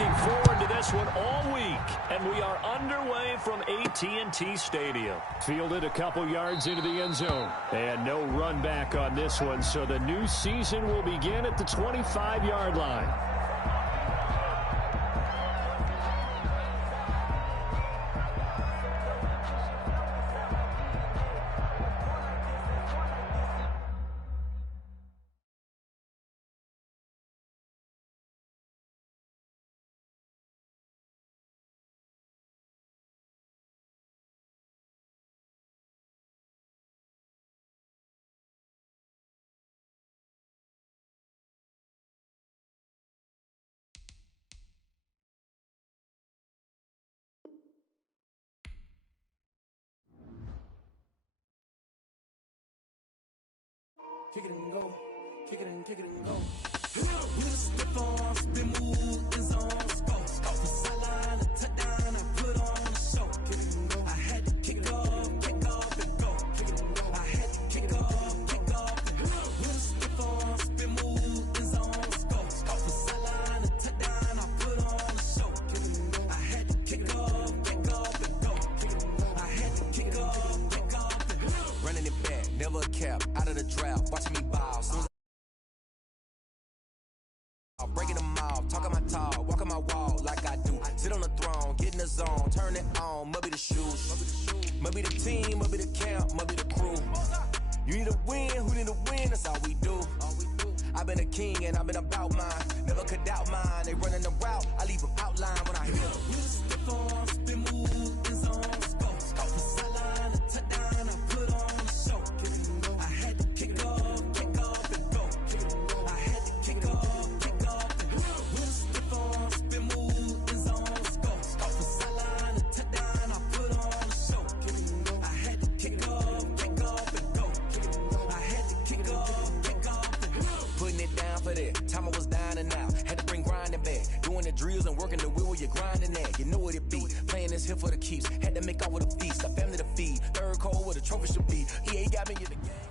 looking forward to this one all week, and we are underway from AT&T Stadium. Fielded a couple yards into the end zone, and no run back on this one, so the new season will begin at the 25-yard line. Kick it and go, kick it and go. With a stiff arm, spin move, in zone, scope. From sideline to touchdown, I put on a show. Kick it and go. I had to kick off and go. Kick it and go. I had to kick off and go. With a stiff arm, spin move, in zone, scope. From sideline to touchdown, I put on a show. Kick it and go. I had to kick off and go. Kick it and go. I had to kick off and go. Running it back, never cap, out of the draft. Watching me ball, soon as I'm breaking them off, talking my talk, walking my walk like I do. Sit on the throne, get in the zone, turn it on, must be the shoes, must be the team, must be the camp, must be the crew. You need a win, who need a win, that's all we do. I've been a king and I've been about mine, never could doubt mine. They running the route, I leave them outline when I hit them. With a stiff arm, spin move, in zone, scope. From sideline to touchdown, I put on a show. I had to kick off and go. I had to kick off and go. With a stiff arm, spin move, in zone, scope. From sideline to touchdown, I put on a show. I had to kick off and go. I had to kick off and go. Putting it down for that. Time I was down and out. Had to bring grinding back. Doing the drills and working the wheel where you're grinding at. You know what it be. Playing this here for the keeps. Had to make off with a feast. A family to feed. Third cold where the trophy should be. EA got me in the game.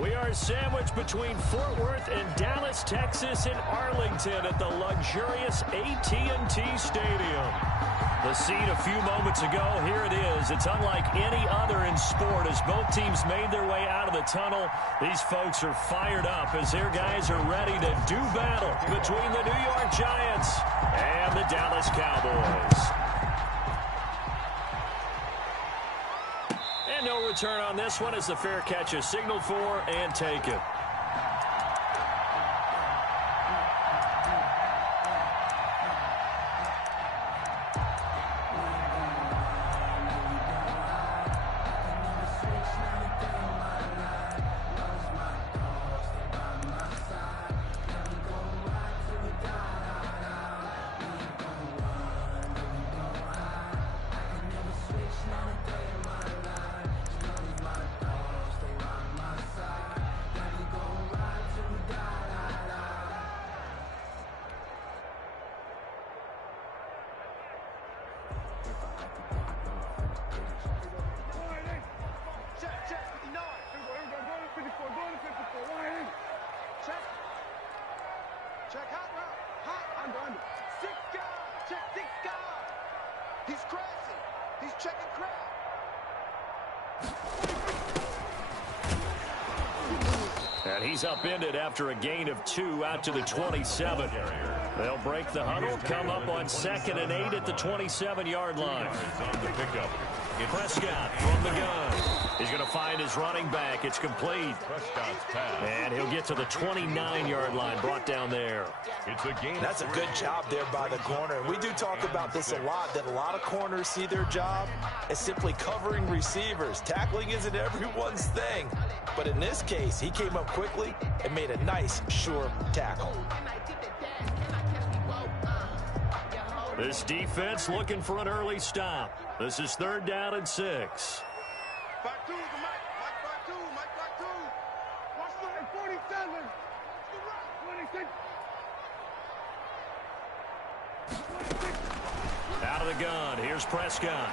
We are sandwiched between Fort Worth and Dallas, Texas, in Arlington at the luxurious AT&T Stadium. The scene a few moments ago, here it is. It's unlike any other in sport as both teams made their way out of the tunnel. These folks are fired up as their guys are ready to do battle between the New York Giants and the Dallas Cowboys. And no return on this one as the fair catch is signaled for and taken. He's crossing. He's checking crowd. And he's upended after a gain of 2 out to the 27. They'll break the huddle, come up on 2nd and 8 at the 27-yard line. Prescott from the gun. He's going to find his running back. It's complete. And he'll get to the 29-yard line, brought down there. That's a good job there by the corner. And we do talk about this a lot, that a lot of corners see their job as simply covering receivers. Tackling isn't everyone's thing. But in this case, he came up quickly and made a nice, sure tackle. This defense looking for an early stop. This is 3rd down and 6. 5-2 is the Mike. Mike 5-2. Mike 5-2. Watch the 47. 26. Out of the gun. Here's Prescott.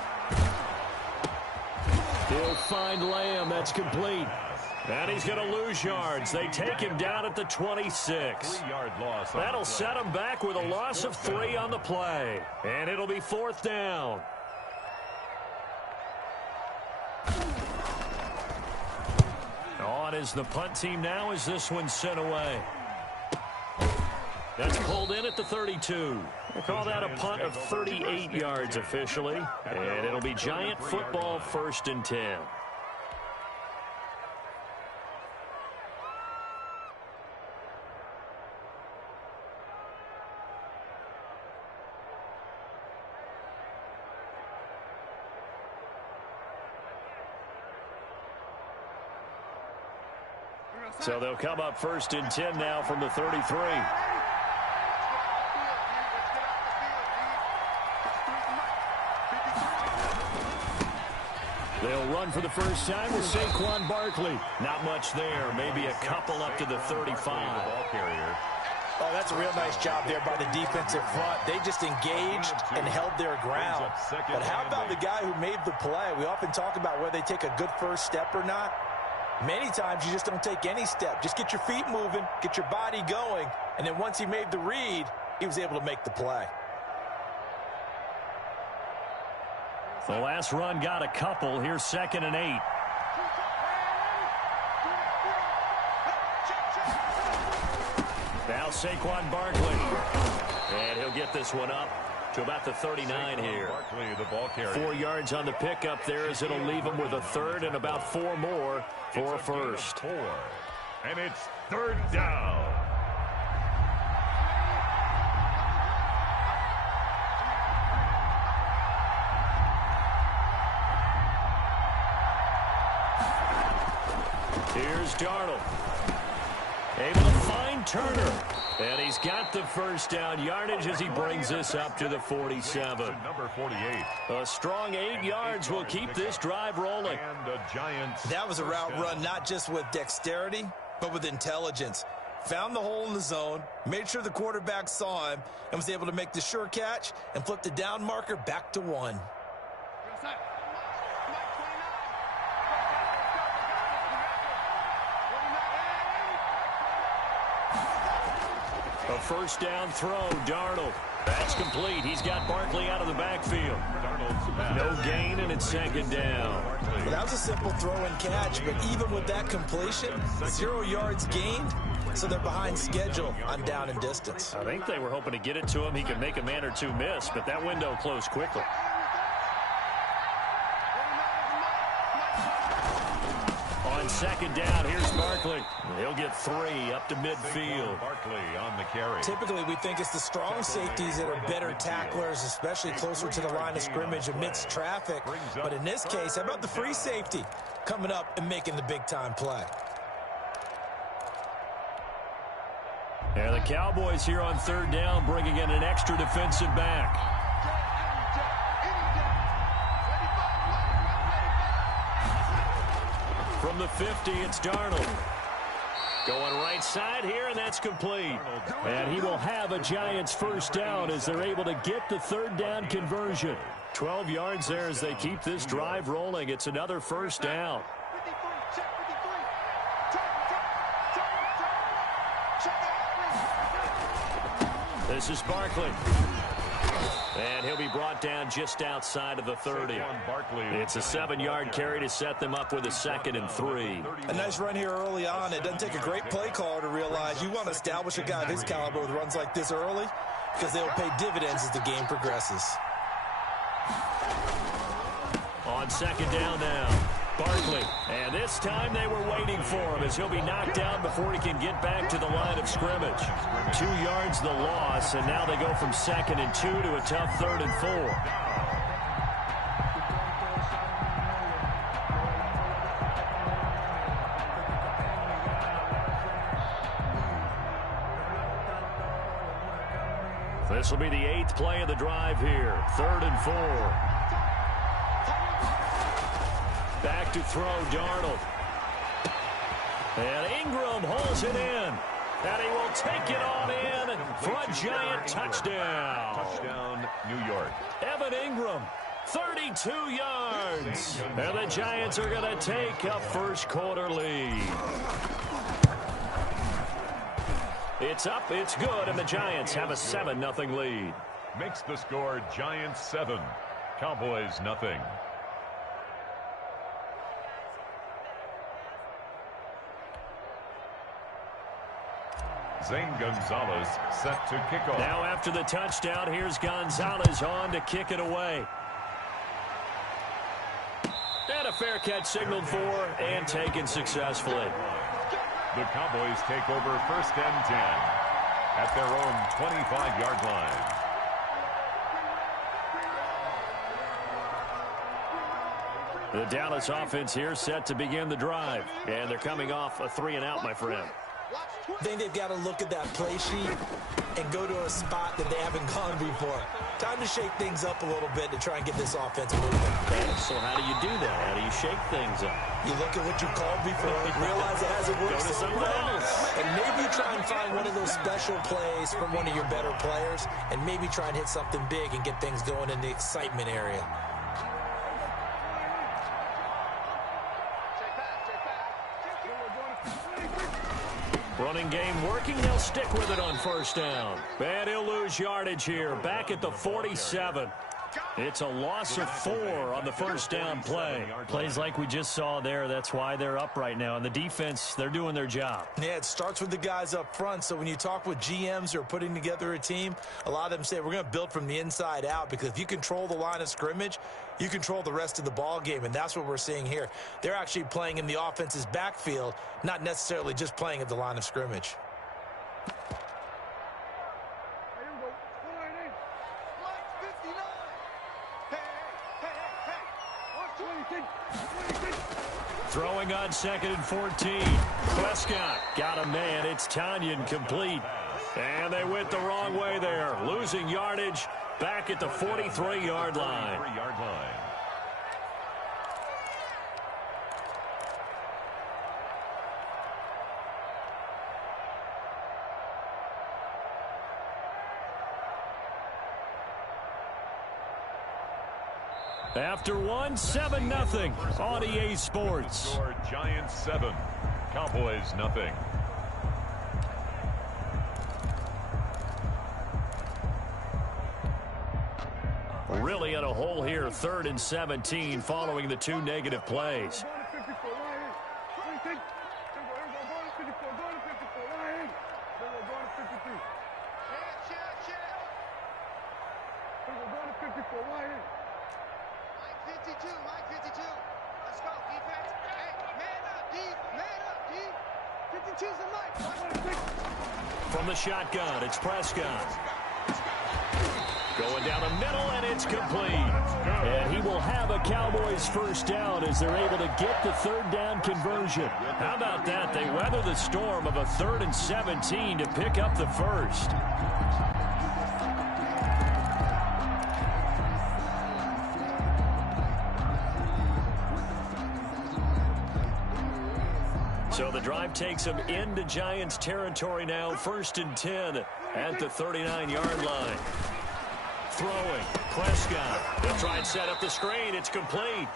He'll find Lamb. That's complete. And he's going to lose yards. They take him down at the 26. 3-yard loss. That'll set him back with a loss of 3 on the play. And it'll be 4th down. On is the punt team now as this one's sent away. That's pulled in at the 32. We'll call that a punt of 38 yards officially. And it'll be Giant football 1st and 10. So they'll come up 1st and 10 now from the 33. They'll run for the first time with Saquon Barkley. Not much there. Maybe a couple up to the 35. Oh, that's a real nice job there by the defensive front. They just engaged and held their ground. But how about the guy who made the play? We often talk about whether they take a good first step or not. Many times you just don't take any step. Just get your feet moving, get your body going, and then once he made the read, he was able to make the play. The last run got a couple. Here's 2nd and 8. Now Saquon Barkley. And he'll get this one up to about the 39 here. 4 yards on the pickup there as it'll leave him with a 3rd and about 4 more for a 1st. And it's 3rd down. Here's Darnold. Able to find Turner. And he's got the 1st down yardage as he brings this up to the 47. Number 48. A strong 8 yards will keep this drive rolling. And the Giants. That was a route run not just with dexterity, but with intelligence. Found the hole in the zone, made sure the quarterback saw him, and was able to make the sure catch and flip the down marker back to 1. A 1st down throw, Darnold. That's complete. He's got Barkley out of the backfield. No gain, and it's 2nd down. Well, that was a simple throw and catch, but even with that completion, 0 yards gained, so they're behind schedule on down and distance. I think they were hoping to get it to him. He could make a man or two miss, but that window closed quickly. On 2nd down, here's Barkley. He'll get 3 up to midfield. Barkley on the carry. Typically, we think it's the strong safeties that are better tacklers, especially closer to the line of scrimmage amidst traffic. But in this case, how about the free safety coming up and making the big-time play? And the Cowboys here on 3rd down, bringing in an extra defensive back. From the 50, it's Darnold. Going right side here, and that's complete. And he will have a Giants 1st down as they're able to get the 3rd down conversion. 12 yards there as they keep this drive rolling. It's another 1st down. This is Barkley. And he'll be brought down just outside of the 30. It's a 7-yard carry to set them up with a 2nd and 3. A nice run here early on. It doesn't take a great play caller to realize you want to establish a guy of his caliber with runs like this early because they will pay dividends as the game progresses. On 2nd down now, Barkley. And this time they were waiting for him as he'll be knocked down before he can get back to the line of scrimmage. 2 yards the loss, and now they go from 2nd and 2 to a tough 3rd and 4. This will be the 8th play of the drive here. 3rd and 4. Back to throw, Darnold. And Ingram holds it in. And he will take it on in for a Giant touchdown. Touchdown, New York. Evan Ingram 32 yards. And the Giants are going to take a first quarter lead. It's up, it's good, and the Giants have a 7-0 lead. Makes the score Giants 7, Cowboys nothing. Zane Gonzalez set to kick off. Now after the touchdown, here's Gonzalez on to kick it away. And a fair catch signaled for and taken successfully. The Cowboys take over first and 10 at their own 25-yard line. The Dallas offense here set to begin the drive. And they're coming off a 3-and-out, my friend. I think they've got to look at that play sheet and go to a spot that they haven't gone before. Time to shake things up a little bit to try and get this offense moving. Okay, so how do you do that? How do you shake things up? You look at what you called before, realize it hasn't worked Go to so something well, else. and maybe try and find one of those special plays from one of your better players, and maybe try and hit something big and get things going in the excitement area. Running game working. They'll stick with it on first down. And he'll lose yardage here. Back at the 47. It's a loss of 4 on the first down play. Plays like we just saw there. That's why they're up right now. And the defense, they're doing their job. Yeah, it starts with the guys up front. So when you talk with GMs who are putting together a team, a lot of them say we're going to build from the inside out, because if you control the line of scrimmage, you control the rest of the ball game, and that's what we're seeing here. They're actually playing in the offense's backfield, not necessarily just playing at the line of scrimmage. Throwing on 2nd and 14. Prescott got a man. It's Tanyan complete. And they went the wrong way there. Losing yardage back at the 43-yard line. After one, 7-0 on EA Sports. Score Giants 7, Cowboys nothing. Really in a hole here, 3rd and 17 following the 2 negative plays. Mike 52. Let's go, defense. Hey, man up, D. Man up, D. 52's the Mike. From the shotgun, it's Prescott. Going down the middle, and it's complete. And he will have a Cowboys first down as they're able to get the 3rd down conversion. How about that? They weather the storm of a 3rd and 17 to pick up the first. So the drive takes them into Giants territory now. 1st and 10 at the 39-yard line. Throwing, Prescott. They'll try and set up the screen. It's complete.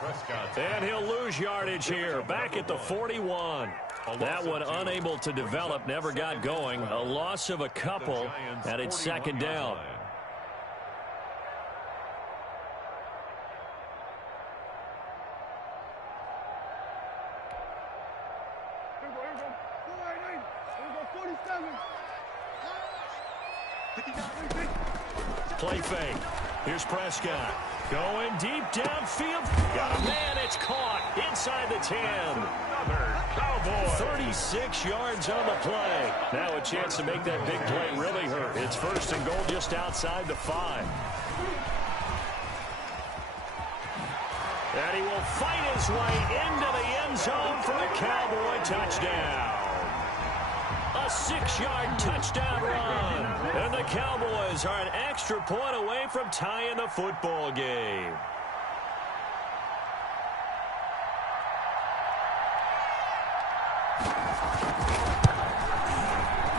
And he'll lose yardage here. Back at the 41. That one unable to develop, never got going. A loss of a couple, and it's 2nd down. Play fake. Here's Prescott. Going deep downfield. Got a man. It's caught inside the 10. Another Cowboy. 36 yards on the play. Now a chance to make that big play really hurt. It's 1st and goal just outside the 5. And he will fight his way into the end zone for a Cowboy touchdown. A 6-yard touchdown run. And the Cowboys are an extra point away from tying the football game.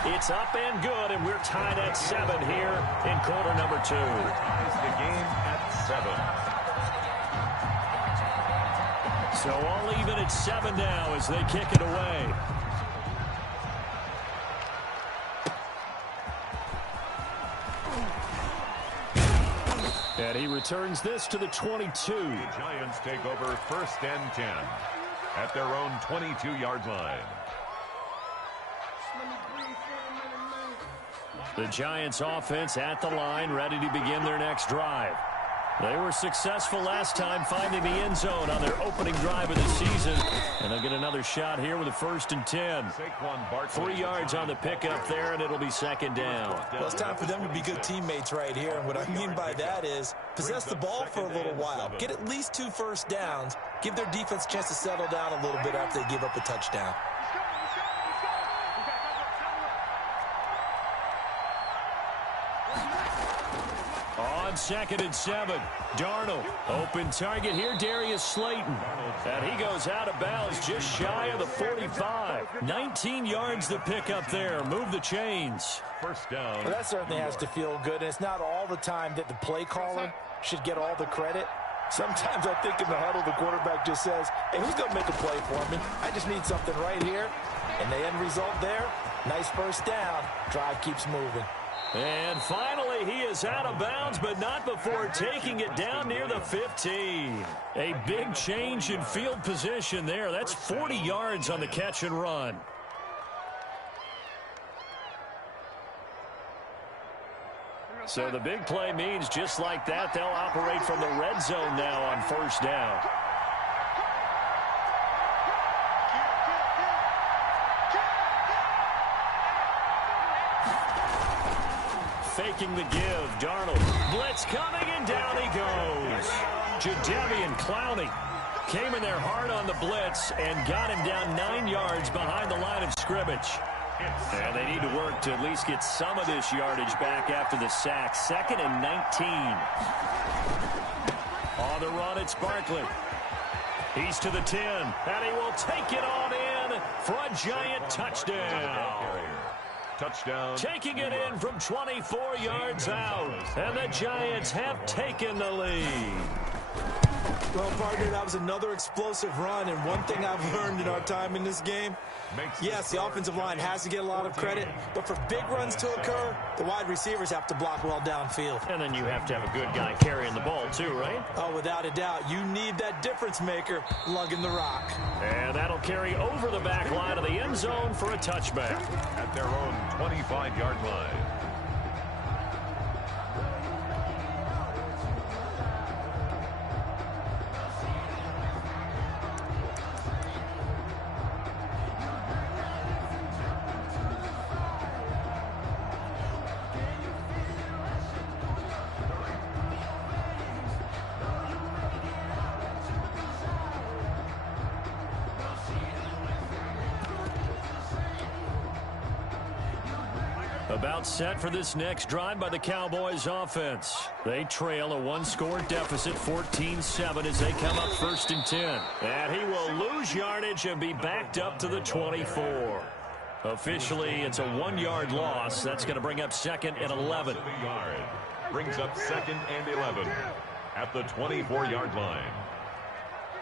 It's up and good, and we're tied at 7 here in quarter number 2. Ties the game at 7. So all even at 7 now as they kick it away. And he returns this to the 22. The Giants take over 1st and 10 at their own 22-yard line. The Giants offense at the line, ready to begin their next drive. They were successful last time finding the end zone on their opening drive of the season. And they'll get another shot here with a 1st and 10. 3 yards on the pickup there, and it'll be 2nd down. Well, it's time for them to be good teammates right here. And what I mean by that is possess the ball for a little while. Get at least 2 first downs. Give their defense a chance to settle down a little bit after they give up a touchdown. On 2nd and 7, Darnold. Open target here, Darius Slayton. And he goes out of bounds just shy of the 45. 19 yards to pick up there. Move the chains. 1st down. Well, that certainly has to feel good. And it's not all the time that the play caller should get all the credit. Sometimes I think in the huddle, the quarterback just says, hey, who's going to make a play for me? I just need something right here. And the end result there, nice 1st down. Drive keeps moving. And finally, he is out of bounds, but not before taking it down near the 15. A big change in field position there. That's 40 yards on the catch and run. So the big play means just like that, they'll operate from the red zone now on 1st down. Faking the give, Darnold. Blitz coming, and down he goes. Jadeveon Clowney came in there hard on the blitz and got him down 9 yards behind the line of scrimmage. And they need to work to at least get some of this yardage back after the sack. 2nd and 19. On the run, it's Barkley. He's to the 10, and he will take it on in for a giant touchdown. Touchdown. Taking it in from 24 yards out. And the Giants have taken the lead. Well, partner, that was another explosive run. And one thing I've learned in our time in this game, yes, the offensive line has to get a lot of credit. But for big runs to occur, the wide receivers have to block well downfield. And then you have to have a good guy carrying the ball, too, right? Oh, without a doubt. You need that difference maker lugging the rock. And that'll carry over the back line of the end zone for a touchback. At their own 25-yard line. About set for this next drive by the Cowboys offense. They trail a 1-score deficit, 14-7, as they come up 1st and 10. And he will lose yardage and be backed up to the 24. Officially, it's a 1-yard loss. That's going to bring up 2nd and 11. Brings up 2nd and 11 at the 24-yard line.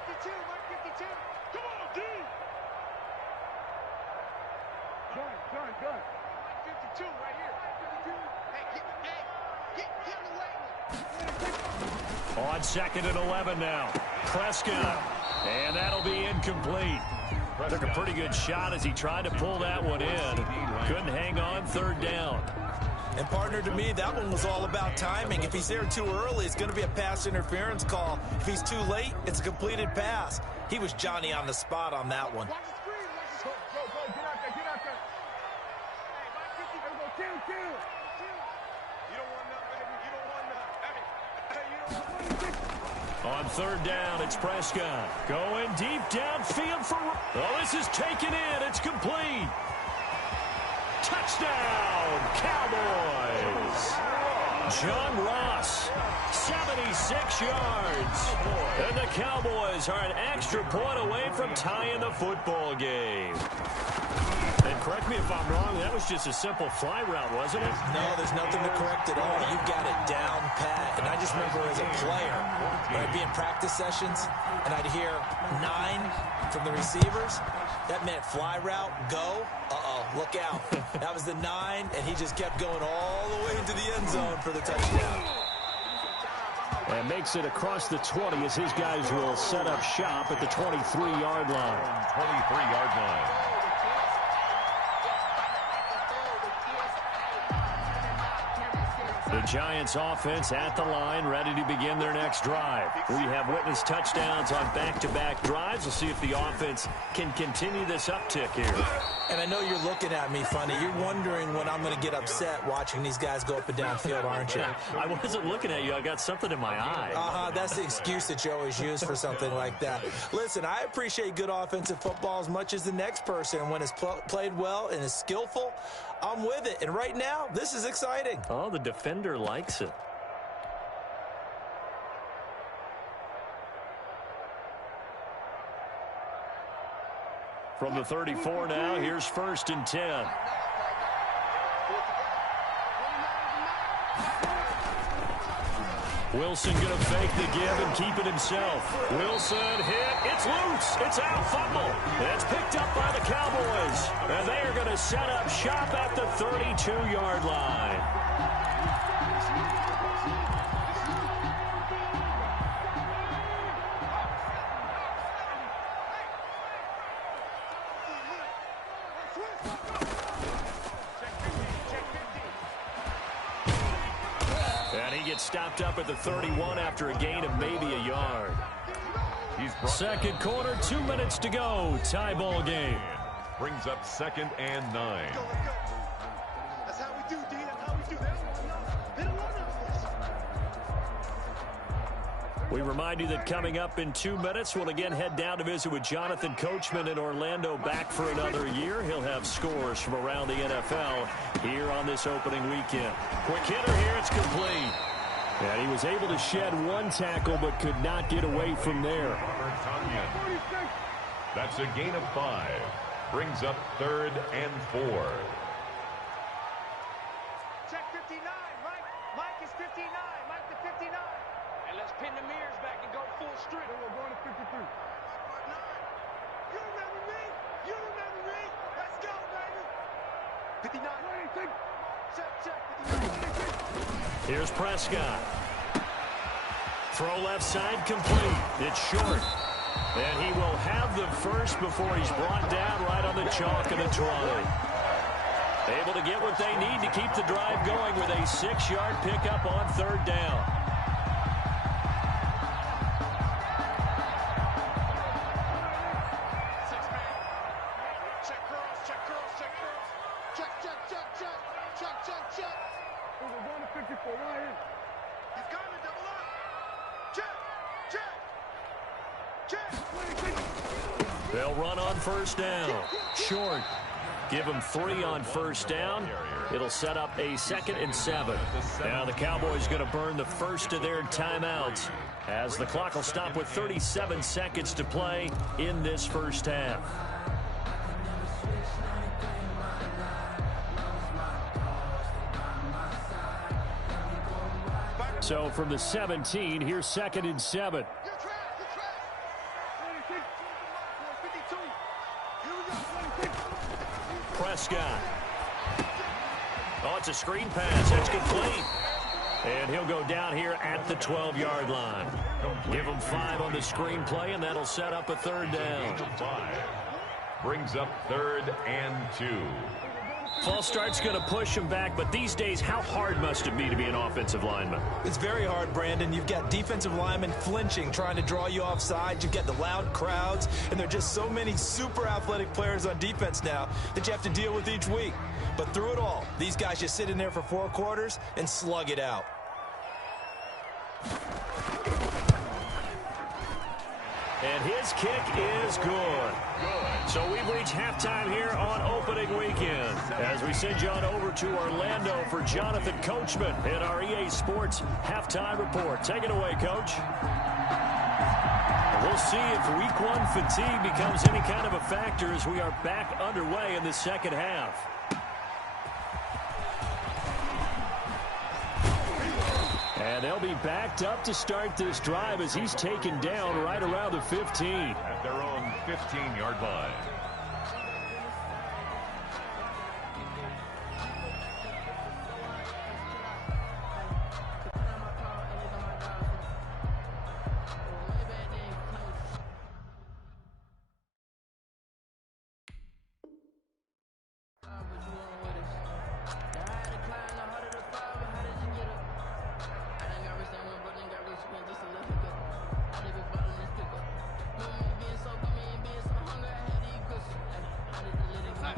52, Mark 52. Come on, dude. Gun. 52 right here. 52. Hey, get the way. On 2nd and 11 now. Prescott. And that'll be incomplete. Took a pretty good shot as he tried to pull that one in. Couldn't hang on 3rd down. And partner, to me, that one was all about timing. If he's there too early, it's going to be a pass interference call. If he's too late, it's a completed pass. He was Johnny on the spot on that one. Watch the screen. Go. Get out there. Hey, Mike 50. Go. Kill. You don't want none, baby. You don't want none. Hey, you don't want none. On 3rd down, it's Prescott. Going deep downfield for... Oh, this is taken in. It's complete. Touchdown, Cowboys. John Ross, 76 yards. And the Cowboys are an extra point away from tying the football game. And correct me if I'm wrong, that was just a simple fly route, wasn't it? No, there's nothing to correct at all. You got it down pat. And I just remember as a player, when I'd be in practice sessions, and I'd hear 9 from the receivers, that meant fly route, go, look out. That was the 9, and he just kept going all the way into the end zone for the touchdown. And makes it across the 20 as his guys will set up shop at the 23-yard line. 23-yard line. The Giants offense at the line, ready to begin their next drive. We have witnessed touchdowns on back-to-back drives. We'll see if the offense can continue this uptick here. And I know you're looking at me funny. You're wondering when I'm going to get upset watching these guys go up and down field, aren't you? I wasn't looking at you. I got something in my eye. That's the excuse that you always use for something like that. Listen, I appreciate good offensive football as much as the next person. When it's played well and is skillful, I'm with it. And right now, this is exciting. Oh, the defender likes it. From the 34 now, here's 1st and 10. Wilson going to fake the give and keep it himself. Wilson hit. It's loose. It's out. Fumble. It's picked up by the Cowboys. And they are going to set up shop at the 32-yard line. Stopped up at the 31 after a gain of maybe a yard. Second quarter, 2 minutes to go. Tie ball game. Brings up 2nd and 9. That's how we do, D. That's how we do. They don't want us. We remind you that coming up in 2 minutes, we'll again head down to visit with Jonathan Coachman in Orlando, back for another year. He'll have scores from around the NFL here on this opening weekend. Quick hitter here. It's complete. And he was able to shed 1 tackle but could not get away from there. That's a gain of 5. Brings up 3rd and 4. Check 59, Mike. Mike is 59. Mike to 59. And let's pin the mirrors back and go full strength. We're going to 53. You remember me? You remember me? Let's go, baby. 59. Check. 59. Here's Prescott. Throw left side complete. It's short. And he will have the first before he's brought down right on the chalk of the 20. Able to get what they need to keep the drive going with a 6-yard pickup on 3rd down. They'll run on 1st down. Short. Give them 3 on 1st down. It'll set up a 2nd and 7. Now the Cowboys going to burn the first of their timeouts as the clock will stop with 37 seconds to play in this first half. So from the 17, here's 2nd and 7. Prescott. Oh, it's a screen pass. That's complete. And he'll go down here at the 12-yard line. Give him 5 on the screen play, and that'll set up a 3rd down. 5. Brings up 3rd and 2. False start's going to push him back, but these days, how hard must it be to be an offensive lineman? It's very hard, Brandon. You've got defensive linemen flinching, trying to draw you offside. You've got the loud crowds, and there are just so many super athletic players on defense now that you have to deal with each week. But through it all, these guys just sit in there for 4 quarters and slug it out. And his kick is good. So we've reached halftime here on opening weekend as we send you on over to Orlando for Jonathan Coachman in our EA Sports Halftime Report. Take it away, Coach. We'll see if week one fatigue becomes any kind of a factor as we are back underway in the second half. And they'll be backed up to start this drive as he's taken down right around the 15. At their own 15-yard line.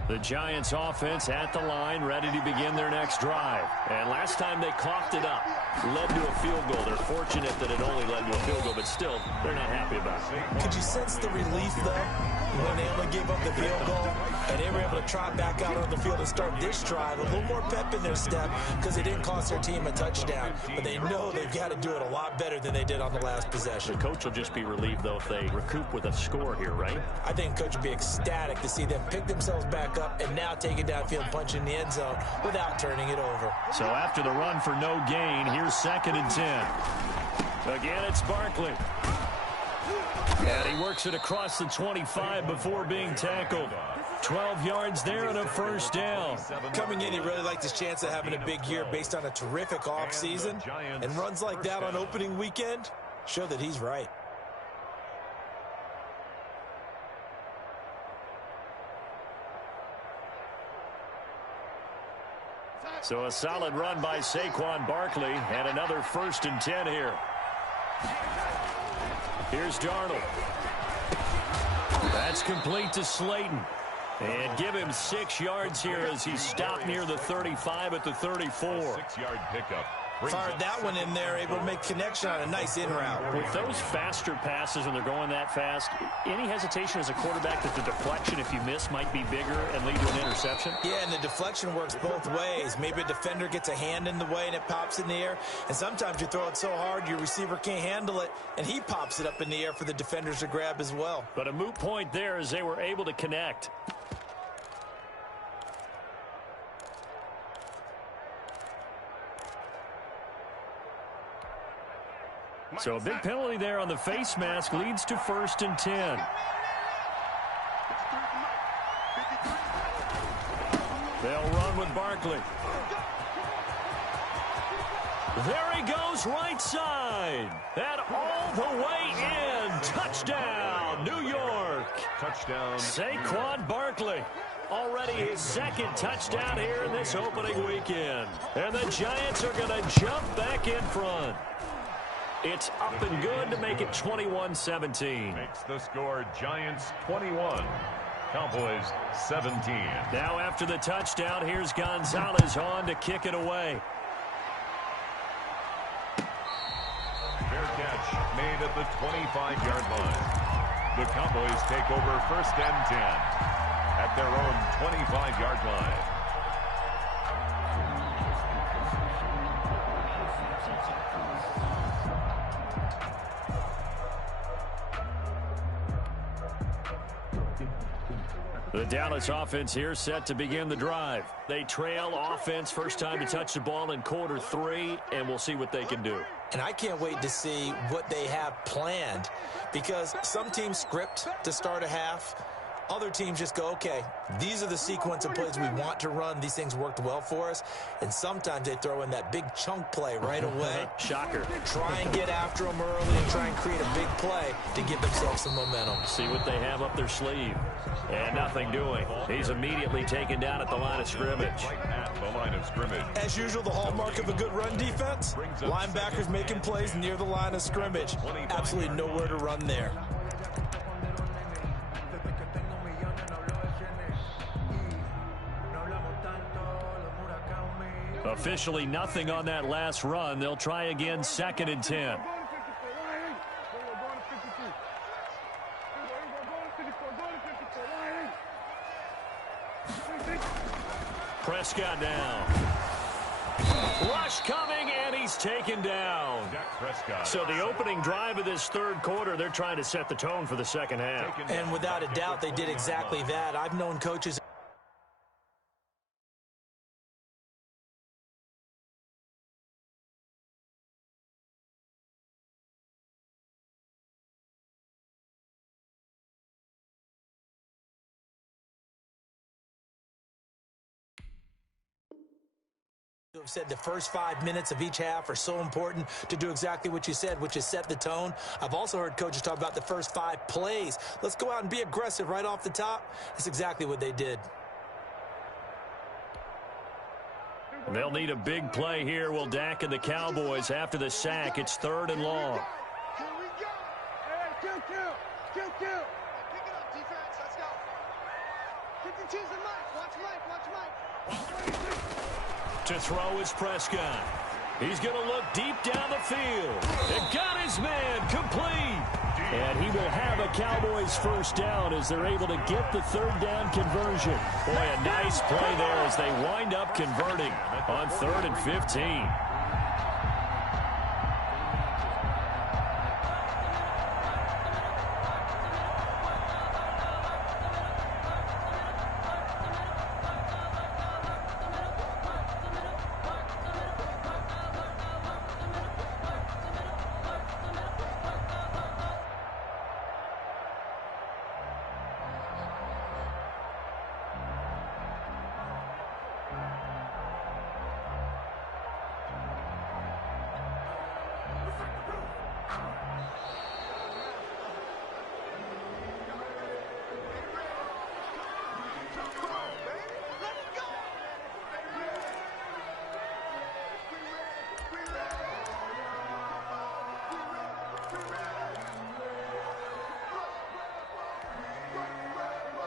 The Giants offense at the line, ready to begin their next drive. And last time they coughed it up, led to a field goal. They're fortunate that it only led to a field goal, but still, they're not happy about it. Could you sense the relief, though, when they only gave up the field goal and they were able to trot back out on the field and start this drive? A little more pep in their step because it didn't cost their team a touchdown. But they know they've got to do it a lot better than they did on the last possession. The coach will just be relieved, though, if they recoup with a score here, right? I think the coach would be ecstatic to see them pick themselves back up and now take it downfield, punch in the end zone without turning it over. So after the run for no gain, here's 2nd and 10. Again, it's Barkley. And he works it across the 25 before being tackled. 12 yards there and a first down. Coming in, he really liked his chance of having a big year based on a terrific offseason. And runs like that on opening weekend show that he's right. So a solid run by Saquon Barkley and another 1st and 10 here. Here's Darnold. That's complete to Slayton. And give him 6 yards here as he stopped near the 35 at the 34. 6-yard pickup. Fired that one in there, able to make connection on a nice in route. With those faster passes when they're going that fast, any hesitation as a quarterback that the deflection, if you miss, might be bigger and lead to an interception? Yeah, and the deflection works both ways. Maybe a defender gets a hand in the way and it pops in the air. And sometimes you throw it so hard your receiver can't handle it, and he pops it up in the air for the defenders to grab as well. But a moot point there as they were able to connect. So a big penalty there on the face mask leads to 1st and 10. They'll run with Barkley. There he goes right side. And all the way in. Touchdown, New York. Touchdown. Saquon Barkley. Already his 2nd touchdown here in this opening weekend. And the Giants are going to jump back in front. It's up and good to make it 21-17. Makes the score Giants 21, Cowboys 17. Now after the touchdown, here's Gonzalez on to kick it away. Fair catch made at the 25-yard line. The Cowboys take over 1st and 10 at their own 25-yard line. The Dallas offense here set to begin the drive. They trail offense, first time to touch the ball in quarter 3, and we'll see what they can do. And I can't wait to see what they have planned, because some teams script to start a half. Other teams just go, okay, these are the sequence of plays we want to run. These things worked well for us. And sometimes they throw in that big chunk play right away. Shocker. Try and get after them early and try and create a big play to give themselves some momentum. See what they have up their sleeve. And nothing doing. He's immediately taken down at the line of scrimmage. Right at the line of scrimmage. As usual, the hallmark of a good run defense, linebackers making plays near the line of scrimmage. Absolutely nowhere to run there. Officially nothing on that last run. They'll try again, 2nd and 10. Prescott down. Rush coming, and he he's taken down. So the opening drive of this third quarter, they're trying to set the tone for the second half. And without a doubt, they did exactly that. I've known coaches have said the first 5 minutes of each half are so important to do exactly what you said, which is set the tone. I've also heard coaches talk about the first 5 plays. Let's go out and be aggressive right off the top. That's exactly what they did. They'll need a big play here. Will Dak and the Cowboys after the sack. It's 3rd and long. Here we go. Hey, kill. Pick it up, defense. Let's go. 52's the Mike. Watch Mike. To throw is Prescott. He's going to look deep down the field. It got his man complete. And he will have a Cowboys first down as they're able to get the 3rd down conversion. Boy, a nice play there as they wind up converting on 3rd and 15.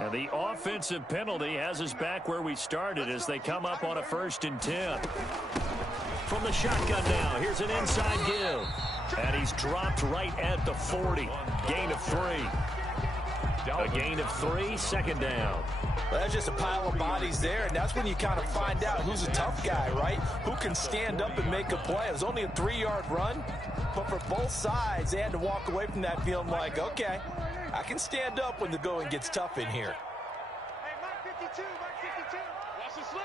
And the offensive penalty has us back where we started as they come up on a 1st and 10. From the shotgun now, here's an inside give. And he's dropped right at the 40. Gain of 3. A gain of 3, 2nd down. Well, that's just a pile of bodies there, and that's when you kind of find out who's a tough guy, right? Who can stand up and make a play. It was only a 3-yard run, but for both sides, they had to walk away from that feeling like, okay, I can stand up when the going gets tough in here. Hey, Mike 52. Watch the slip.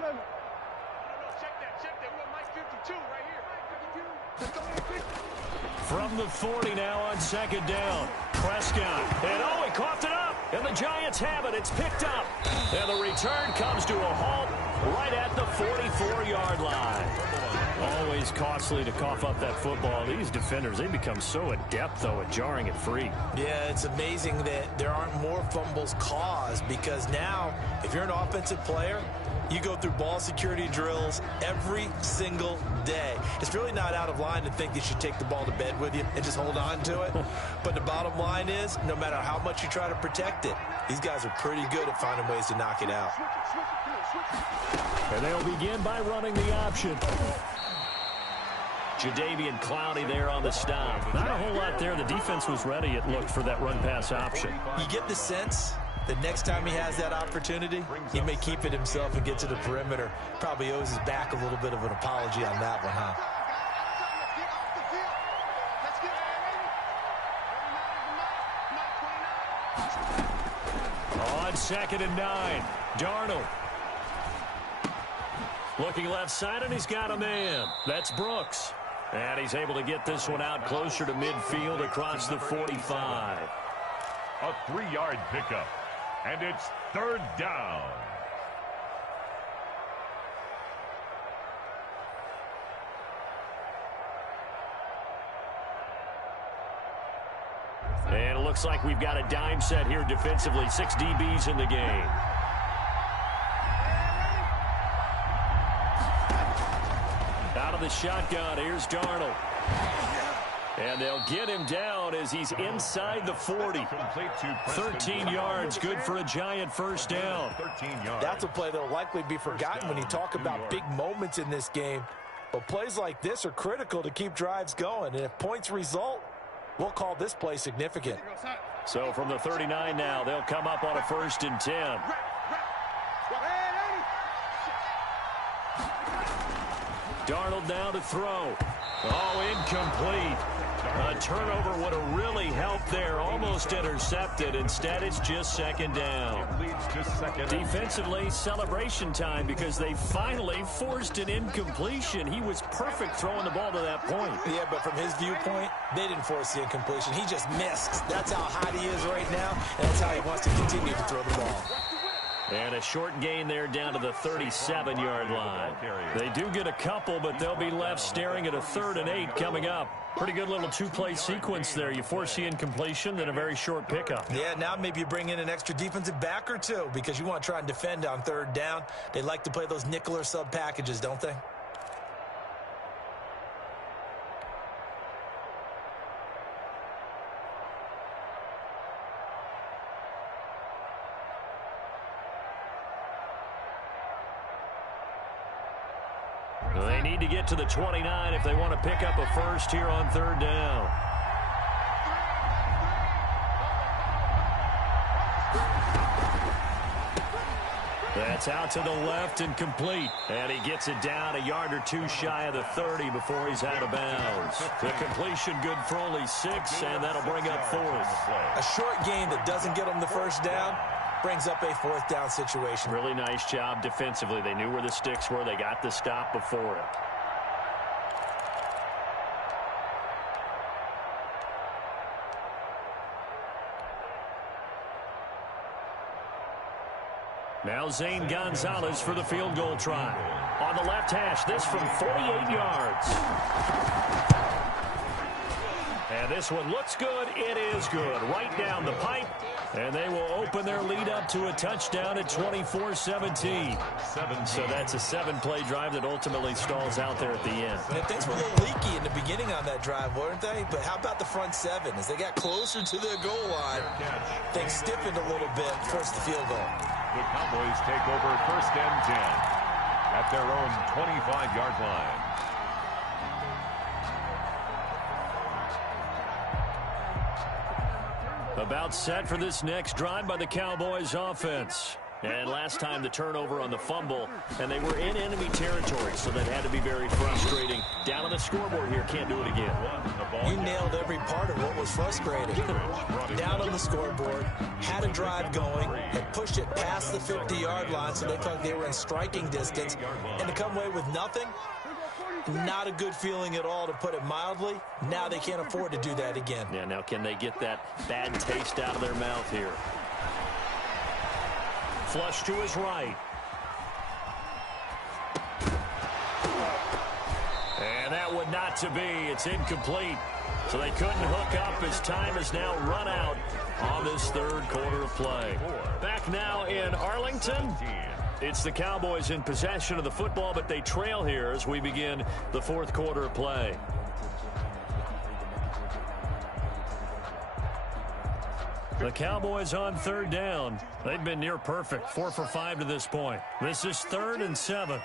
No, check that. We want Mike 52 right here. From the 40 now on 2nd down. Prescott. And he coughed it up. And the Giants have it. It's picked up. And the return comes to a halt right at the 44-yard line. Always costly to cough up that football. These defenders, they become so adept, though, at jarring it free. Yeah, it's amazing that there aren't more fumbles caused because now, if you're an offensive player, you go through ball security drills every single day. It's really not out of line to think you should take the ball to bed with you and just hold on to it. But the bottom line is, no matter how much you try to protect it, these guys are pretty good at finding ways to knock it out. And they'll begin by running the option. Jadeveon Clowney there on the stop. Not a whole lot there. The defense was ready, it looked, for that run-pass option. You get the sense that next time he has that opportunity, he may keep it himself and get to the perimeter. Probably owes his back a little bit of an apology on that one, huh? On 2nd and 9, Darnold. Looking left side, and he's got a man. That's Brooks. And he's able to get this one out closer to midfield across the 45. A 3-yard pickup. And it's 3rd down. And it looks like we've got a dime set here defensively. 6 DBs in the game. Out of the shotgun, here's Darnold. And they'll get him down as he's inside the 40. 13 yards, good for a Giant first down. 13 yards. That's a play that will likely be forgotten when you talk about big moments in this game. But plays like this are critical to keep drives going. And if points result, We'll call this play significant. So from the 39 now, they'll come up on a 1st and 10. Darnold now to throw. Oh, incomplete. A turnover would have really helped there. Almost intercepted. Instead, it's just 2nd down. It leads to 2nd. Defensively, celebration time because they finally forced an incompletion. He was perfect throwing the ball to that point. Yeah, but from his viewpoint, they didn't force the incompletion. He just missed. That's how hot he is right now, and that's how he wants to continue to throw the ball. And a short gain there down to the 37-yard line. They do get a couple, but they'll be left staring at a 3rd and 8 coming up. Pretty good little 2-play sequence there. You force the incompletion, then a very short pickup. Yeah, now maybe you bring in an extra defensive back or two because you want to try and defend on 3rd down. They like to play those nickel or sub packages, don't they? They need to get to the 29 if they want to pick up a 1st here on 3rd down. That's out to the left and complete. And he gets it down a yard or 2 shy of the 30 before he's out of bounds. The completion good for only 6, and that'll bring up 4th. A short gain that doesn't get them the 1st down brings up a 4th down situation. Really nice job defensively. They knew where the sticks were. They got the stop before it. Now Zane Gonzalez for the field goal try. On the left hash, this from 48 yards. And this one looks good. It is good. Right down the pipe. And they will open their lead up to a touchdown at 24-17. So that's a 7-play drive that ultimately stalls out there at the end. And things were a little leaky in the beginning on that drive, weren't they? But how about the front 7? As they got closer to the goal line, things stiffened a little bit, forced the field goal. The Cowboys take over 1st and 10 at their own 25-yard line. About set for this next drive by the Cowboys offense. And last time the turnover on the fumble, and they were in enemy territory, so that had to be very frustrating. Down on the scoreboard here, can't do it again. You nailed every part of what was frustrating. Down on the scoreboard, had a drive going, had pushed it past the 50-yard line, so they thought they were in striking distance, and to come away with nothing, not a good feeling at all, to put it mildly. Now they can't afford to do that again. Yeah, now can they get that bad taste out of their mouth here? Flush to his right. And that would not to be. It's incomplete. So they couldn't hook up as time has now run out on this 3rd quarter of play. Back now in Arlington. It's the Cowboys in possession of the football, but they trail here as we begin the 4th quarter of play. The Cowboys on 3rd down. They've been near perfect, 4 for 5 to this point. This is 3rd and 7.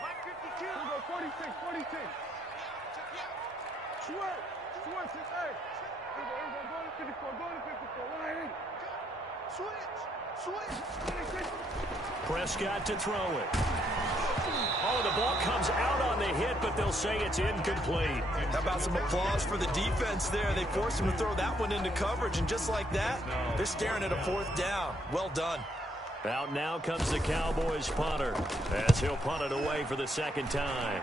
Prescott to throw it. Oh, the ball comes out on the hit, but they'll say it's incomplete. How about some applause for the defense there? They forced him to throw that one into coverage, and just like that, they're staring at a 4th down. Well done. Out now comes the Cowboys punter as he'll punt it away for the 2nd time.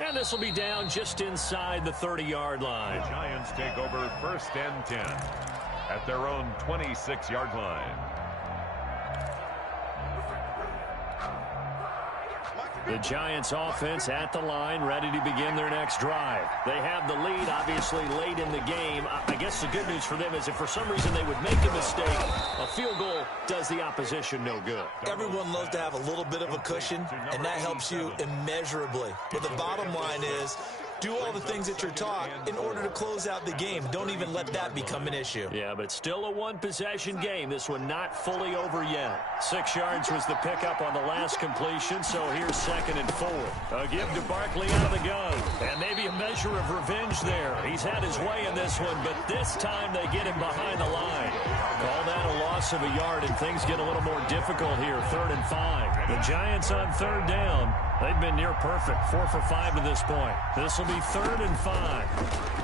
And this will be down just inside the 30-yard line. The Giants take over 1st and 10 at their own 26-yard line. The Giants offense at the line, ready to begin their next drive. They have the lead, obviously, late in the game. I guess the good news for them is if for some reason they would make a mistake, a field goal does the opposition no good. Everyone loves to have a little bit of a cushion, and that helps you immeasurably. But the bottom line is, do all the things that you're taught in order to close out the game. Don't even let that become an issue. Yeah, but still a one-possession game. This one not fully over yet. 6 yards was the pickup on the last completion, so here's 2nd 2nd and 4. A give to Barkley out of the gun. And maybe a measure of revenge there. He's had his way in this one, but this time they get him behind the line. Call that a loss of a yard, and things get a little more difficult here. 3rd and 5. The Giants on 3rd down. They've been near perfect. 4 for 5 to this point. This will be 3rd and 5.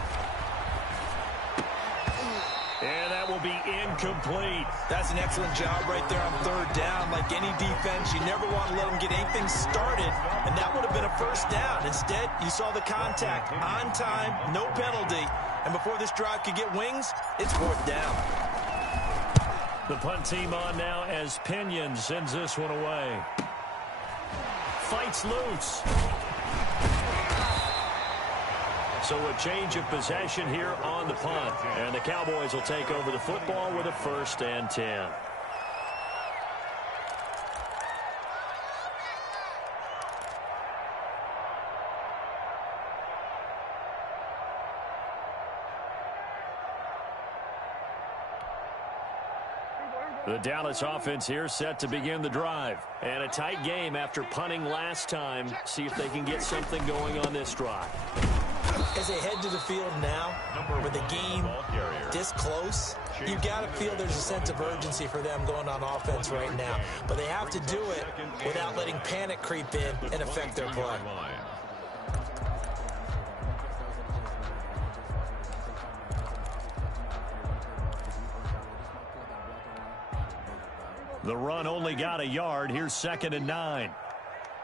And that will be incomplete. That's an excellent job right there on 3rd down. Like any defense, you never want to let them get anything started, and that would have been a 1st down. Instead, you saw the contact on time, no penalty, and before this drive could get wings, it's 4th down. The punt team on now as Pinion sends this one away. Fights loose. So a change of possession here on the punt. And the Cowboys will take over the football with a 1st and 10. The Dallas offense here set to begin the drive. And a tight game after punting last time. See if they can get something going on this drive. As they head to the field now, with the game this close, you've got to feel there's a sense of urgency for them going on offense right now. But they have to do it without letting panic creep in and affect their play. The run only got a yard. Here's 2nd and 9.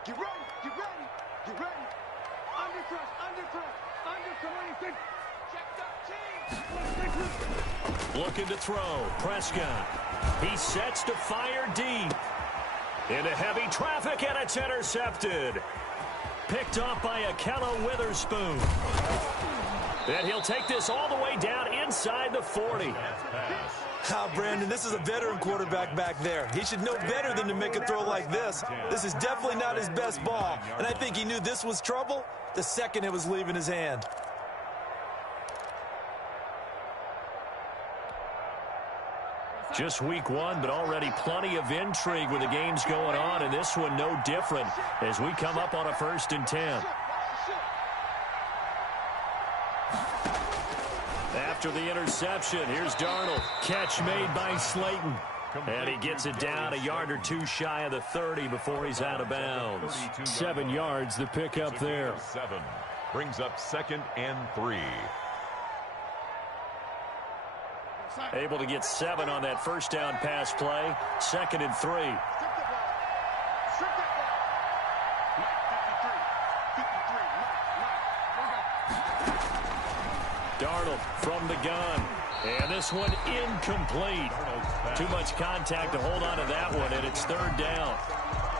Get ready, get ready, get ready. Under press, under press, under press. Checked up, team. Looking to throw. Prescott. He sets to fire deep. Into heavy traffic, and it's intercepted. Picked off by Akella Witherspoon. And he'll take this all the way down inside the 40. Brandon, this is a veteran quarterback back there. He should know better than to make a throw like this. This is definitely not his best ball, and I think he knew this was trouble the second it was leaving his hand. Just week 1, but already plenty of intrigue with the games going on, and this one no different as we come up on a 1st and 10. After the interception, here's Darnold. Catch made by Slayton. And he gets it down a yard or 2 shy of the 30 before he's out of bounds. 7 yards, the pickup there. 7 brings up 2nd and 3. Able to get 7 on that 1st down pass play. 2nd and 3. Darnold from the gun. And this one incomplete. Too much contact to hold on to that one, and it's 3rd down.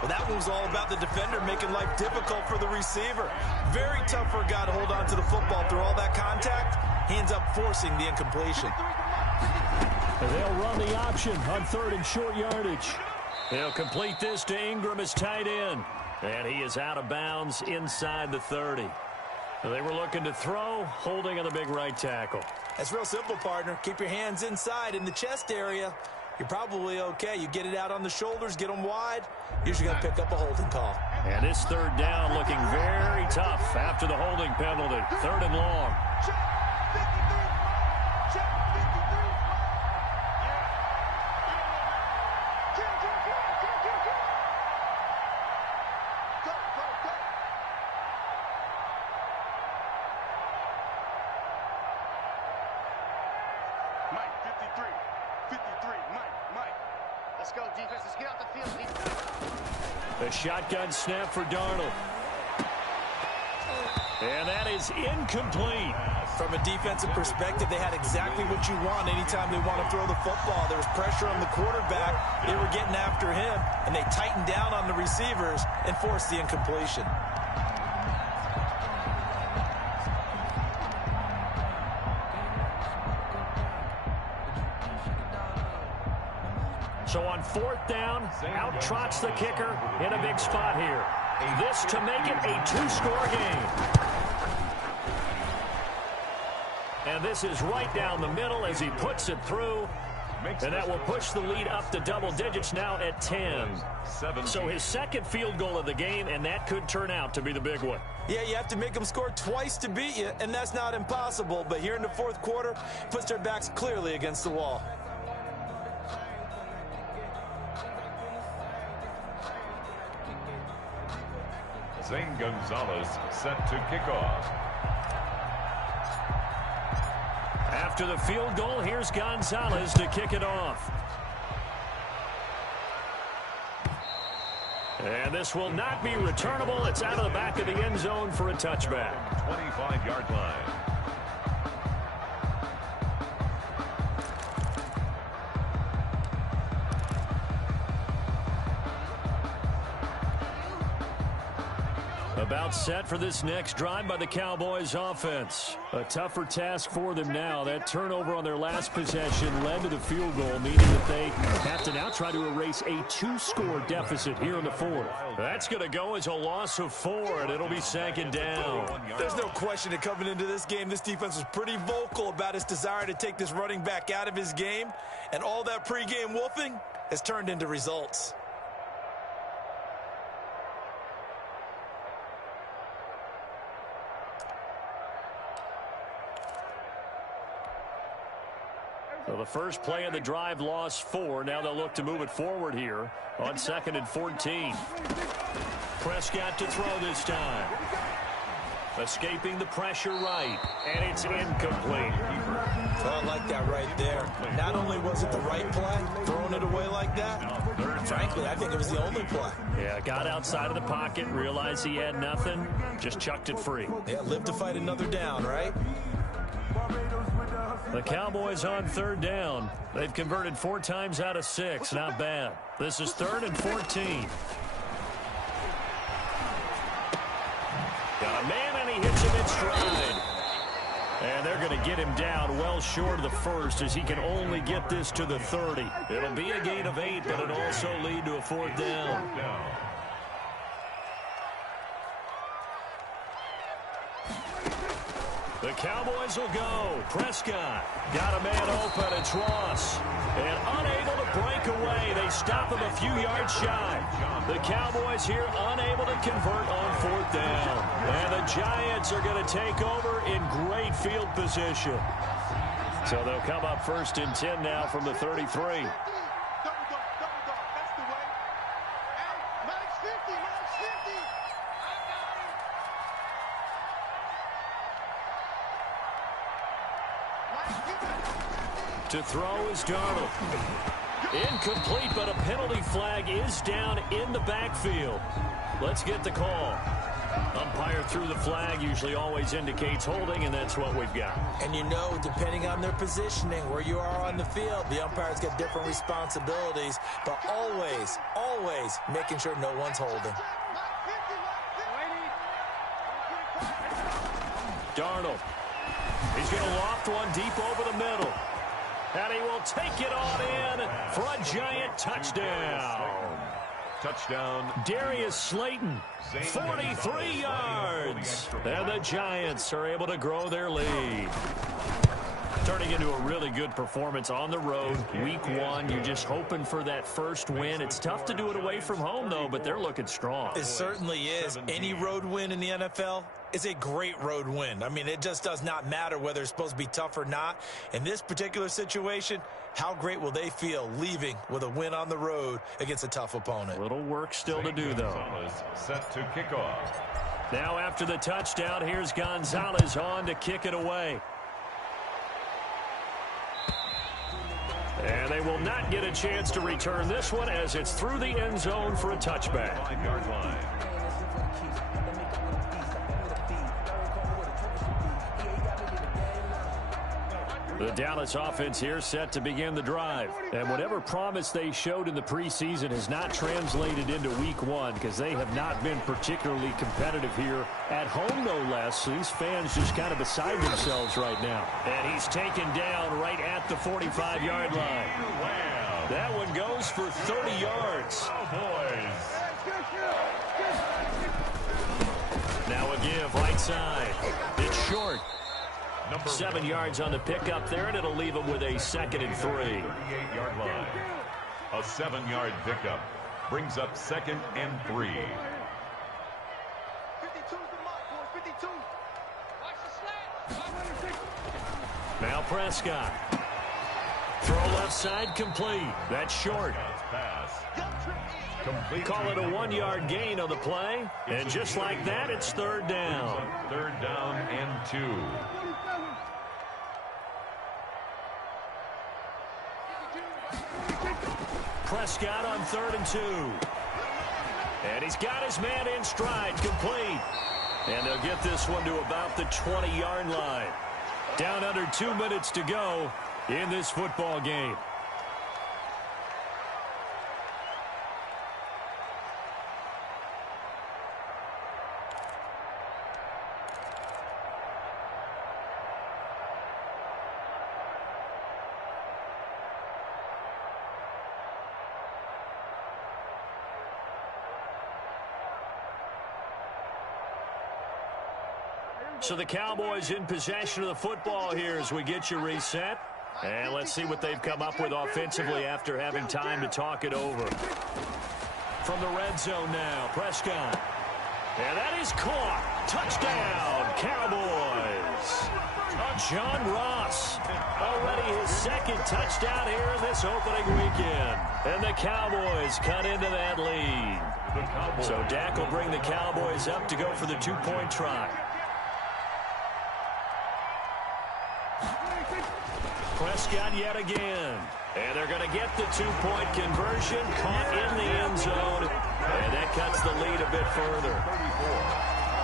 Well, that one was all about the defender making life difficult for the receiver. Very tough for a guy to hold on to the football through all that contact. He ends up forcing the incompletion. And they'll run the option on 3rd and short yardage. They'll complete this to Ingram as tight end. And he is out of bounds inside the 30. They were looking to throw, holding on the big right tackle. That's real simple, partner. Keep your hands inside in the chest area. You're probably okay. You get it out on the shoulders, get them wide. Usually got to pick up a holding call. And this 3rd down looking very tough after the holding penalty. 3rd and long. A shotgun snap for Darnold. And that is incomplete. From a defensive perspective, they had exactly what you want anytime they want to throw the football. There was pressure on the quarterback. They were getting after him, and they tightened down on the receivers and forced the incompletion. So on 4th down, out trots the kicker in a big spot here. This to make it a 2-score game. And this is right down the middle as he puts it through. And that will push the lead up to double digits now at 10. So his second field goal of the game, and that could turn out to be the big one. Yeah, you have to make them score twice to beat you, and that's not impossible. But here in the fourth quarter, puts their backs clearly against the wall. Zane Gonzalez set to kick off. After the field goal, here's Gonzalez to kick it off. And this will not be returnable. It's out of the back of the end zone for a touchback. 25-yard line. About set for this next drive by the Cowboys offense. A tougher task for them now. That turnover on their last possession led to the field goal, meaning that they have to now try to erase a 2-score deficit here in the fourth. That's going to go as a loss of 4, and it'll be second down. There's no question that coming into this game, this defense was pretty vocal about its desire to take this running back out of his game, and all that pregame wolfing has turned into results. So the first play of the drive lost 4. Now they'll look to move it forward here on 2nd and 14. Prescott to throw this time. Escaping the pressure right. And it's incomplete. I like that right there. Not only was it the right play, throwing it away like that, frankly, I think it was the only play. Yeah, got outside of the pocket, realized he had nothing, just chucked it free. Yeah, live to fight another down, right? The Cowboys on 3rd down. They've converted 4 times out of 6. Not bad. This is 3rd and 14. Got a man, and he hits him in stride. And they're going to get him down well short of the first as he can only get this to the 30. It'll be a gain of 8, but it'll also lead to a 4th down. The Cowboys will go. Prescott got a man open. It's Ross. And unable to break away. They stop him a few yards shy. The Cowboys here unable to convert on 4th down. And the Giants are going to take over in great field position. So they'll come up 1st and 10 now from the 33. To throw is Darnold. Incomplete, but a penalty flag is down in the backfield. Let's get the call. Umpire threw the flag, usually always indicates holding, and that's what we've got. And you know, depending on their positioning, where you are on the field, the umpires get different responsibilities, but always, always making sure no one's holding. Darnold. He's going to loft one deep over the middle. And he will take it on in for a Giant touchdown. Touchdown. Darius Slayton, 43 yards. And the Giants are able to grow their lead. Turning into a really good performance on the road. Week 1, you're just hoping for that first win. It's tough to do it away from home, though, but they're looking strong. It certainly is. Any road win in the NFL is a great road win. I mean, it just does not matter whether it's supposed to be tough or not. In this particular situation, how great will they feel leaving with a win on the road against a tough opponent? Little work still to do, though. Set to kick off. Now after the touchdown, here's Gonzalez on to kick it away. And they will not get a chance to return this one as it's through the end zone for a touchback. 5-yard line. The Dallas offense here set to begin the drive. And whatever promise they showed in the preseason has not translated into week 1 because they have not been particularly competitive here at home, no less. So these fans just kind of beside themselves right now. And he's taken down right at the 45-yard line. That one goes for 30 yards. Now a give right side. It's short. 7 yards on the pickup there, and it'll leave him with a 2nd and 3. 38-yard line. A 7-yard pickup brings up 2nd and 3. 52's the mark, boys. 52. Watch the slant. Now Prescott. Throw left side complete. That's short. Pass. Complete. Call it a 1-yard gain on the play. And just like that, it's 3rd down. 3rd down and 2. Prescott on 3rd and 2. And he's got his man in stride, complete. And they'll get this one to about the 20-yard line. Down under 2 minutes to go in this football game. So the Cowboys in possession of the football here as we get you reset. And let's see what they've come up with offensively after having time to talk it over. From the red zone now, Prescott. And that is caught. Touchdown, Cowboys. John Ross, already his 2nd touchdown here in this opening weekend. And the Cowboys cut into that lead. So Dak will bring the Cowboys up to go for the 2-point try. Prescott yet again. And they're going to get the 2-point conversion, caught in the end zone. And that cuts the lead a bit further. 34.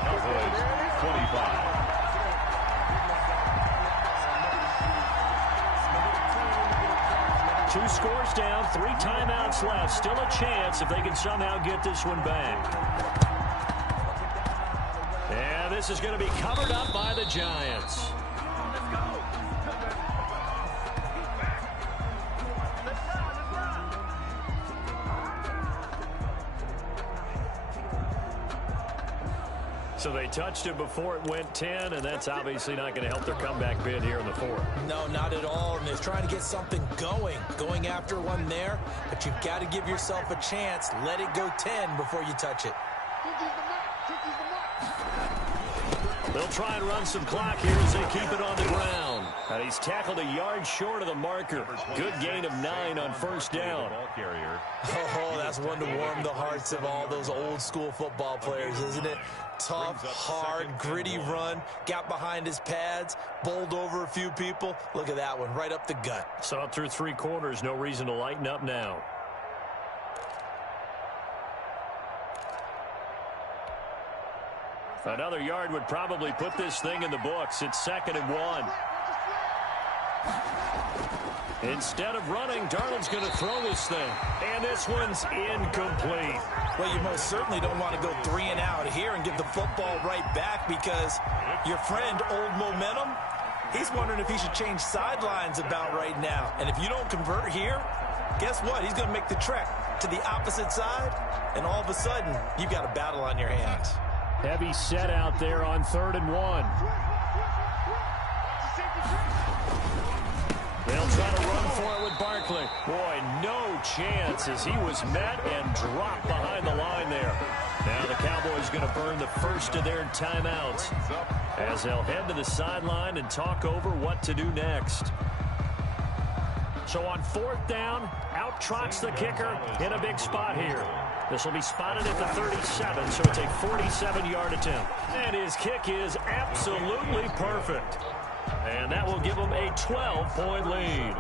Cowboys 25. Two scores down, 3 timeouts left. Still a chance if they can somehow get this one back. And this is going to be covered up by the Giants. So they touched it before it went 10, and that's obviously not going to help their comeback bid here in the 4th. No, not at all. And they're trying to get something going after one there. But you've got to give yourself a chance. Let it go 10 before you touch it. They'll try and run some clock here as they keep it on the ground. And he's tackled a yard short of the marker. Good gain of 9 on 1st down. Oh, that's one to warm the hearts of all those old school football players, isn't it? Tough, hard, gritty run. Got behind his pads, bowled over a few people. Look at that one, right up the gut. So up through 3 quarters, no reason to lighten up now. Another yard would probably put this thing in the books. It's 2nd and 1. Instead of running, Darnold's going to throw this thing. And this one's incomplete. Well, you most certainly don't want to go 3 and out here and give the football right back because your friend, Old Momentum, he's wondering if he should change sidelines about right now. And if you don't convert here, guess what? He's going to make the trek to the opposite side, and all of a sudden, you've got a battle on your hands. Heavy set out there on 3rd and 1. They'll try to run for it with Barkley. Boy, no chance as he was met and dropped behind the line there. Now the Cowboys going to burn the first of their timeouts as they'll head to the sideline and talk over what to do next. So on 4th down, out trots the kicker in a big spot here. This will be spotted at the 37, so it's a 47-yard attempt. And his kick is absolutely perfect. And that will give them a 12-point lead.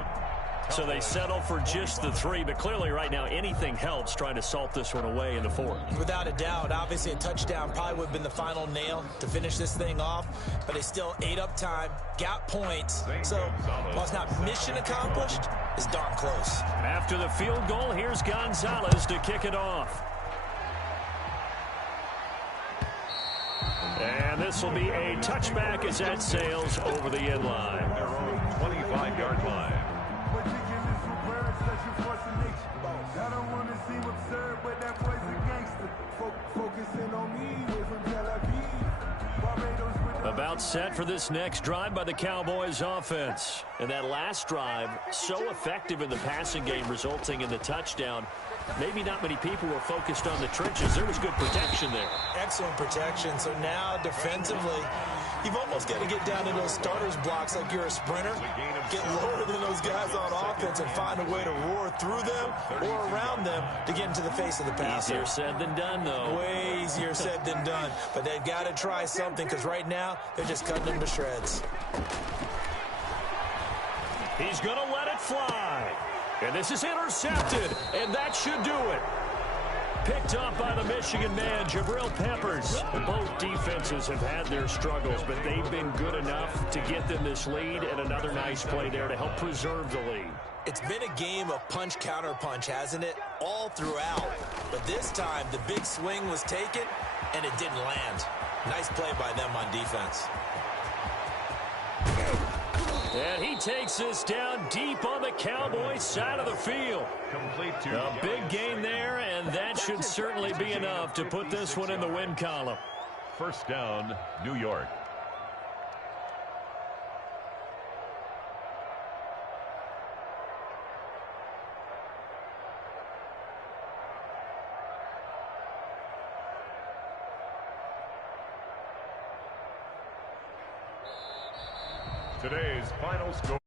So they settle for just the 3, but clearly right now anything helps trying to salt this one away in the 4th. Without a doubt, obviously a touchdown probably would have been the final nail to finish this thing off, but they still ate up time, got points. So while it's not mission accomplished, it's darn close. After the field goal, here's Gonzalez to kick it off. And this will be a touchback as that sails over the end line. Their own 25-yard line. I don't want to seem absurd, but that boy's a gangster. Focusing on me, way from Tel Aviv. Barbados with About set for this next drive by the Cowboys offense. And that last drive, so effective in the passing game, resulting in the touchdown. Maybe not many people were focused on the trenches. There was good protection there. Excellent protection. So now defensively, you've almost got to get down in those starters blocks like you're a sprinter. Get lower than those guys on offense and find a way to roar through them or around them to get into the face of the passer. Easier said than done, though. Way easier said than done. But they've got to try something because right now they're just cutting them to shreds. He's going to let it fly. And this is intercepted, and that should do it. Picked up by the Michigan man, Jabril Peppers. Both defenses have had their struggles, but they've been good enough to get them this lead, and another nice play there to help preserve the lead. It's been a game of punch-counter-punch, hasn't it? All throughout. But this time, the big swing was taken, and it didn't land. Nice play by them on defense. And he takes this down deep on the Cowboys side of the field. Complete to A big gain there, and that should certainly be enough to put this one in the win column. First down, New York. Today's final score.